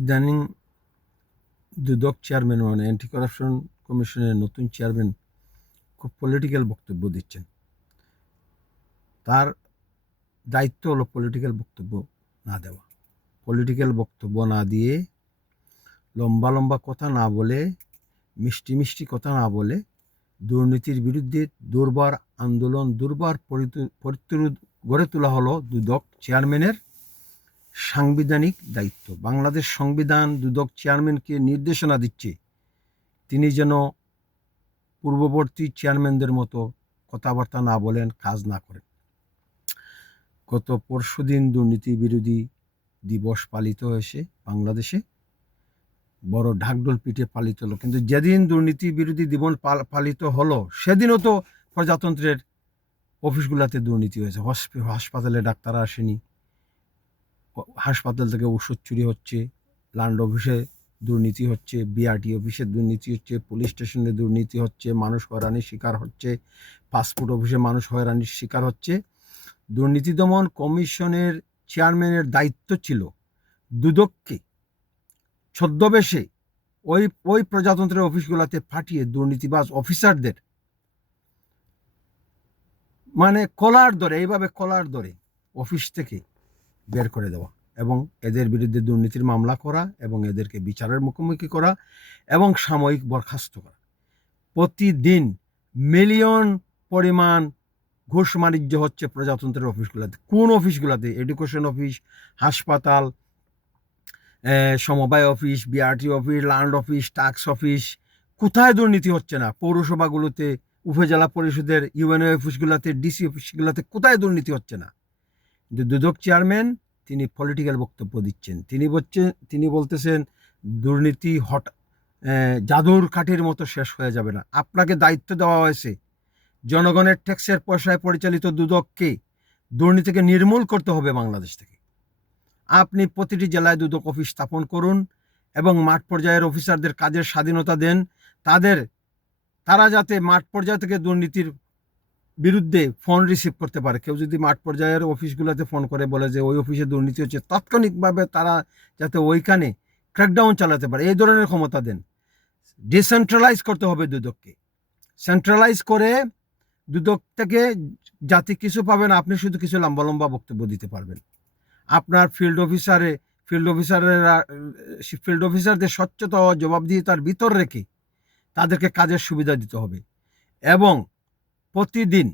ইদানিং দুদক চেয়ারম্যান মানে anti corruption কমিশনের নতুন চেয়ারম্যান খুব পলিটিক্যাল বক্তব্য দিচ্ছেন। তার দায়িত্ব হলো পলিটিক্যাল বক্তব্য না দেওয়া, পলিটিক্যাল বক্তব্য না দিয়ে, লম্বা লম্বা কথা না বলে, মিষ্টি মিষ্টি কথা না বলে দুর্নীতির বিরুদ্ধে দুর্বার আন্দোলন, দুর্বার প্রতিরোধ গড়ে তোলা হলো দুদক চেয়ারম্যানের সাংবিধানিক দায়িত্ব। বাংলাদেশ সংবিধান দুদক চেয়ারম্যানকে নির্দেশনা দিচ্ছে তিনি যেন পূর্ববর্তী চেয়ারম্যানদের মতো কথাবার্তা না বলেন, কাজ না করেন। গত পরশুদিন দুর্নীতি বিরোধী দিবস পালিত হয়েছে বাংলাদেশে, বড় ঢাকঢোল পিঠে পালিত হলো। কিন্তু যেদিন দুর্নীতি বিরোধী দিবস পালিত হলো সেদিনও তো প্রজাতন্ত্রের অফিসগুলোতে দুর্নীতি হয়েছে। হাসপাতালে ডাক্তার আসেনি, হাসপাতাল থেকে ওষুধ চুরি হচ্ছে, ল্যান্ড অফিসে দুর্নীতি হচ্ছে, বিআরটি অফিসে দুর্নীতি হচ্ছে, পুলিশ স্টেশনে দুর্নীতি হচ্ছে, মানুষ হয়রানির শিকার হচ্ছে, পাসপোর্ট অফিসে মানুষ হয়রানির শিকার হচ্ছে। দুর্নীতি দমন কমিশনের চেয়ারম্যানের দায়িত্ব ছিল দুদককে ছদ্মবেশে ওই প্রজাতন্ত্রের অফিসগুলোতে পাঠিয়ে দুর্নীতিবাজ অফিসারদের মানে এইভাবে কলার ধরে অফিস থেকে বের করে দেওয়া এবং এদের বিরুদ্ধে দুর্নীতির মামলা করা এবং এদেরকে বিচারের মুখোমুখি করা এবং সাময়িক বরখাস্ত করা। প্রতিদিন মিলিয়ন পরিমাণ ঘুষ বাণিজ্য হচ্ছে প্রজাতন্ত্রের অফিসগুলোতে। কোন অফিসগুলোতে? এডুকেশন অফিস, হাসপাতাল, সমবায় office, BRT office, land office, tax office. কোথায় দুর্নীতি হচ্ছে না? পৌরসভাগুলোতে, উপজেলা পরিষদের ইউএনও অফিসগুলোতে, ডিসি অফিসগুলোতে কোথায় দুর্নীতি হচ্ছে না? কিন্তু দুদক চেয়ারম্যান তিনি পলিটিক্যাল বক্তব্য দিচ্ছেন। তিনি বলতেছেন দুর্নীতি জাদুর কাঠির মতো শেষ হয়ে যাবে না। আপনাকে দায়িত্ব দেওয়া হয়েছে জনগণের ট্যাক্সের পয়সায় পরিচালিত দুদককে দুর্নীতিকে নির্মূল করতে হবে বাংলাদেশ থেকে। আপনি প্রতিটি জেলায় দুদক অফিস স্থাপন করুন এবং মাঠ পর্যায়ের অফিসারদের কাজের স্বাধীনতা দেন। তারা যাতে মাঠ পর্যায় থেকে দুর্নীতির বিরুদ্ধে ফোন রিসিভ করতে পারে। কেউ যদি মাঠ পর্যায়ের অফিসগুলোতে ফোন করে বলে যে ওই অফিসে দুর্নীতি হচ্ছে, তাৎক্ষণিকভাবে তারা যাতে ওইখানে ক্র্যাকডাউন চালাতে পারে, এই ধরনের ক্ষমতা দেন। ডিসেন্ট্রালাইজ করতে হবে দুদককে। সেন্ট্রালাইজ করে দুদক থেকে জাতি কিছু পাবে না, আপনি শুধু কিছু লম্বা লম্বা বক্তব্য দিতে পারবেন। আপনার ফিল্ড অফিসারদের স্বচ্ছতা ও জবাবদিহিতার ভিতর রেখে তাদেরকে কাজের সুবিধা দিতে হবে এবং প্রতিদিন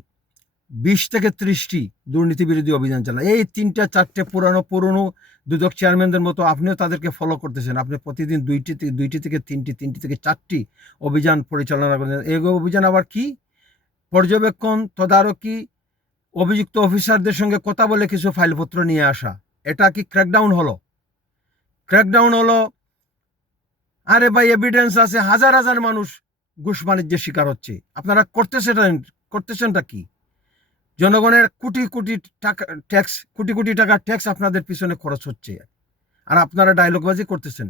20 থেকে 30টি দুর্নীতি বিরোধী অভিযান চালান। এই 3-4টে পুরনো দুদক চেয়ারম্যানদের মতো আপনিও তাদেরকে ফলো করতেছেন। আপনি প্রতিদিন 2টি থেকে 3টি থেকে 4টি অভিযান পরিচালনা করেন। এই অভিযান আবার কি? পর্যবেক্ষণ, তদারকি, অভিযুক্ত অফিসারদের সঙ্গে কথা বলে কিছু ফাইলপত্র নিয়ে আসা। এটা কি ক্র্যাকডাউন হলো? ক্র্যাকডাউন হলো? আরে ভাই, এভিডেন্স আছে, হাজার হাজার মানুষ ঘুষ বাণিজ্যের শিকার হচ্ছে। আপনারা করতেছেনটা কি? জনগণের কোটি কোটি টাকা ট্যাক্স আপনাদের পিছনে খরচ হচ্ছে, আর আপনারা ডায়লগবাজি করতেছেন।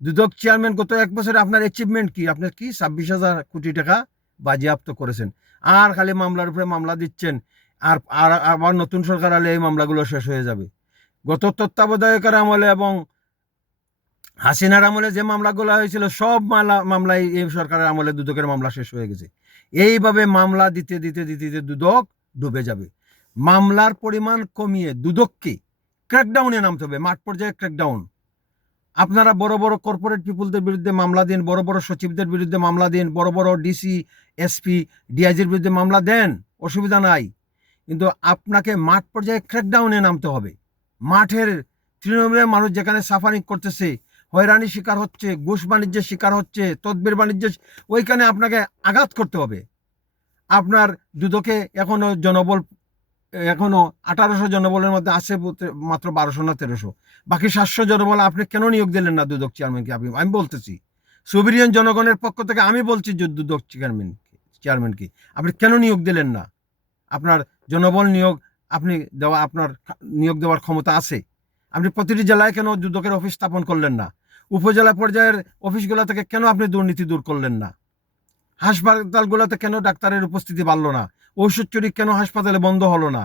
দুদক চেয়ারম্যান গত 1 বছরে আপনার অ্যাচিভমেন্ট কি? আপনার কি 26,000 কোটি টাকা বাজেয়াপ্ত করেছেন, আর খালি মামলার উপরে মামলা দিচ্ছেন। আর আবার নতুন সরকার আলে এই মামলাগুলো শেষ হয়ে যাবে। গত তত্ত্বাবধায়কের আমলে এবং হাসিনার আমলে যে মামলাগুলো হয়েছিল সব মামলায় এই সরকারের আমলে দুদকের মামলা শেষ হয়ে গেছে। এইভাবে মামলা দিতে দিতে দুদক ডুবে যাবে। মামলার পরিমাণ কমিয়ে দুদককে ক্র্যাকডাউনে নামতে হবে, মাঠ পর্যায়ে ক্র্যাকডাউন। আপনারা বড় বড় কর্পোরেট পিপুলদের বিরুদ্ধে মামলা দিন, বড় বড় সচিবদের বিরুদ্ধে মামলা দিন, বড় বড় ডিসি, এসপি, ডিআইজির বিরুদ্ধে মামলা দেন, অসুবিধা নাই। কিন্তু আপনাকে মাঠ পর্যায়ে ক্র্যাকডাউনে নামতে হবে। মাঠের তৃণমূলের মানুষ যেখানে সাফারিং করতেছে, হয়রানির শিকার হচ্ছে, ঘুষ বাণিজ্যের শিকার হচ্ছে, তদবির বাণিজ্যের, ওইখানে আপনাকে আঘাত করতে হবে। আপনার দুদকে এখনো 1800 জনবলের মধ্যে আছে মাত্র 1200 না 1300, বাকি 700 জনবল আপনি কেন নিয়োগ দিলেন না দুদক চেয়ারম্যানকে? আমি বলতেছি সুবিরিয়ান জনগণের পক্ষ থেকে আমি বলছি যে দুদক চেয়ারম্যানকে আপনি কেন নিয়োগ দিলেন না? আপনার জনবল আপনার নিয়োগ দেওয়ার ক্ষমতা আছে। আপনি প্রতিটি জেলায় কেন দুদকের অফিস স্থাপন করলেন না? উপজেলা পর্যায়ের অফিসগুলো থেকে কেন আপনি দুর্নীতি দূর করলেন না? হাসপাতালগুলোতে কেন ডাক্তারের উপস্থিতি বাড়লো না? ঔষধ চুরি কেন হাসপাতালে বন্ধ হলো না?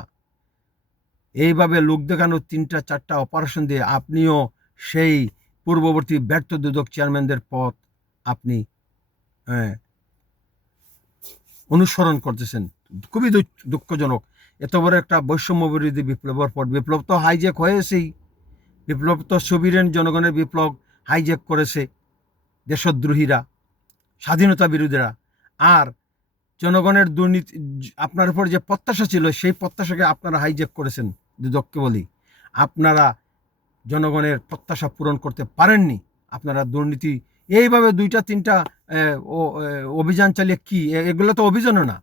এইভাবে লোক দেখানো 3-4টা অপারেশন দিয়ে আপনিও সেই পূর্ববর্তী ব্যর্থ দুদক চেয়ারম্যানদের পথ আপনি অনুসরণ করতেছেন। খুবই দুঃখজনক। এত বড় একটা বৈষম্য বিরোধী বিপ্লবের পর বিপ্লব তো হাইজ্যাক হয়েছেই, বিপ্লব তো সুবিরেন জনগণের বিপ্লব হাইজ্যাক করেছে দেশদ্রোহীরা, স্বাধীনতা বিরোধীরা। আর জনগণের দুর্নীতি, আপনার উপর যে প্রত্যাশা ছিল সেই প্রত্যাশাকে আপনারা হাইজ্যাক করেছেন। দুদককে বলি, আপনারা জনগণের প্রত্যাশা পূরণ করতে পারেননি। আপনারা দুর্নীতি এইভাবে 2-3টা অভিযান চালিয়ে কি, এগুলো তো অভিযানও না,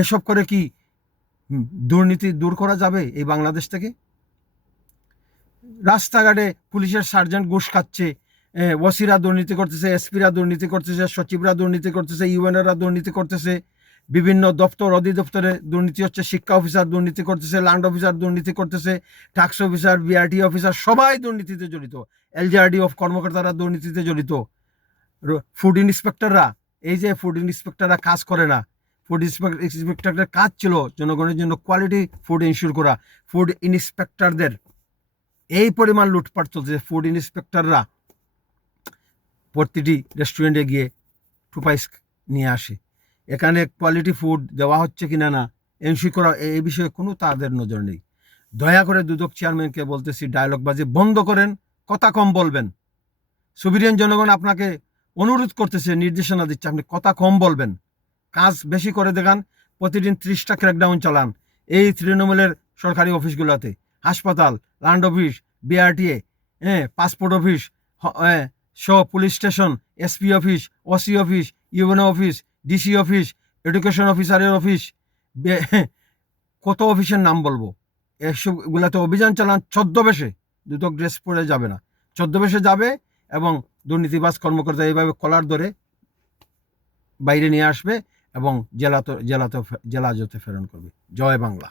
এসব করে কি দুর্নীতি দূর করা যাবে এই বাংলাদেশ থেকে? রাস্তাঘাটে পুলিশের সার্জেন্ট ঘুষ খাচ্ছে, ওসিরা দুর্নীতি করতেছে, এসপিরা দুর্নীতি করতেছে, সচিবরা দুর্নীতি করতেছে, ইউএনওরা দুর্নীতি করতেছে, বিভিন্ন দপ্তর অধিদপ্তরে দুর্নীতি হচ্ছে, শিক্ষা অফিসার দুর্নীতি করতেছে, ল্যান্ড অফিসার দুর্নীতি করতেছে, ট্যাক্স অফিসার, বিআরটি অফিসার সবাই দুর্নীতিতে জড়িত, এলজিআরডি অফ কর্মকর্তারা দুর্নীতিতে জড়িত, ফুড ইন্সপেক্টররা, এই যে ফুড ইন্সপেক্টররা কাজ করে না, ফুড ইন্সপেক্টরদের কাজ ছিল জনগণের জন্য কোয়ালিটি ফুড ইনশিওর করা। ফুড ইন্সপেক্টরদের এই পরিমাণ লুটপাট চলছে, ফুড ইন্সপেক্টররা প্রতিটি রেস্টুরেন্টে গিয়ে টুপাইস নিয়ে আসে, এখানে কোয়ালিটি ফুড দেওয়া হচ্ছে কিনা না এনশিওর করা, এই বিষয়ে কোনো তাদের নজর নেই। দয়া করে দুদক চেয়ারম্যানকে বলতেছি, ডায়লগবাজি বন্ধ করেন, কথা কম বলবেন। সুবিরেন জনগণ আপনাকে অনুরোধ করতেছে, নির্দেশনা দিচ্ছে, আপনি কথা কম বলবেন, কাজ বেশি করে দেখান। প্রতিদিন 30টা ক্র্যাকডাউন চালান এই তৃণমূলের সরকারি অফিসগুলোতে, হাসপাতাল, land office, BRTA, passport office, police station, SP office, OC office, UNO office, DC office, education অফিসারের অফিস, কত অফিসের নাম বলবো, এসবগুলোতে অভিযান চালান ছদ্মবেশে। দুদক ড্রেস পরে যাবে না, ছদ্মবেশে যাবে এবং দুর্নীতিবাজ কর্মকর্তা এইভাবে কলার ধরে বাইরে নিয়ে আসবে এবং জেলা জেলাতে ফেরন করবে। জয় বাংলা।